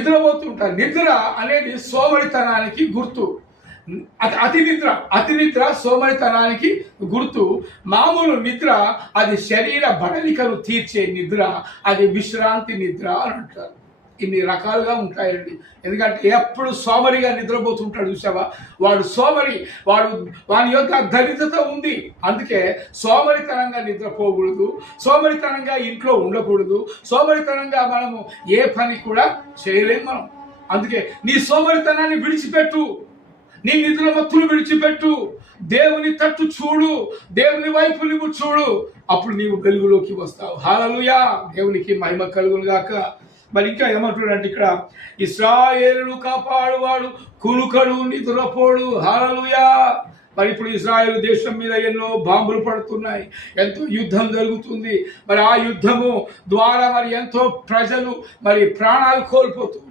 నిద్రపోతుంటారు నిద్ర అనేది సోమరితనానికి గుర్తు. అతి అతి నిద్ర అతి నిద్ర సోమరితనానికి గుర్తు. మామూలు నిద్ర అది శరీర బడలికను తీర్చే నిద్ర అది విశ్రాంతి నిద్ర అని అంటారు. ఇన్ని రకాలుగా ఉంటాయండి. ఎందుకంటే ఎప్పుడు సోమరిగా నిద్రపోతుంటాడు చూసావా? వాడు సోమరి వాడు వాని యొక్క దరిద్రత ఉంది. అందుకే సోమరితనంగా నిద్రపోకూడదు సోమరితనంగా ఇంట్లో ఉండకూడదు సోమరితనంగా మనము ఏ పని కూడా చేయలేము మనం. అందుకే నీ సోమరితనాన్ని విడిచిపెట్టు నీ నిధుల మత్తులు విడిచిపెట్టు దేవుని తట్టు చూడు దేవుని వైపు నువ్వు చూడు అప్పుడు నీవు వెలుగులోకి వస్తావు. హాలలుయా దేవునికి మహిమ కలుగులుగాక మరి ఇంకా ఏమంటున్నాడంటే ఇక్కడ ఇస్రాయేలును కాపాడువాడు కునుకడు నిద్రపోడు. హాలలుయా మరి ఇప్పుడు ఇస్రాయేల్ దేశం మీద ఎన్నో బాంబులు పడుతున్నాయి ఎంతో యుద్ధం జరుగుతుంది. మరి ఆ యుద్ధము ద్వారా మరి ఎంతో ప్రజలు మరి ప్రాణాలు కోల్పోతున్నారు